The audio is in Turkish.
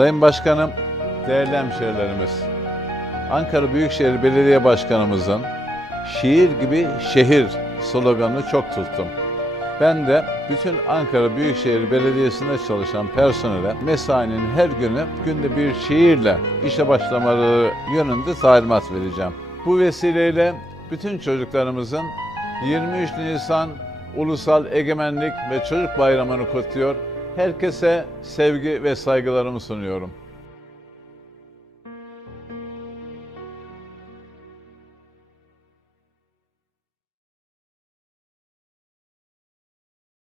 Sayın Başkanım, değerli hemşehrilerimiz, Ankara Büyükşehir Belediye Başkanımızın şiir gibi şehir sloganını çok tuttum. Ben de bütün Ankara Büyükşehir Belediyesi'nde çalışan personele mesainin her günü günde bir şiirle işe başlamaları yönünde talimat vereceğim. Bu vesileyle bütün çocuklarımızın 23 Nisan Ulusal Egemenlik ve Çocuk Bayramı'nı kutluyor. Herkese sevgi ve saygılarımı sunuyorum.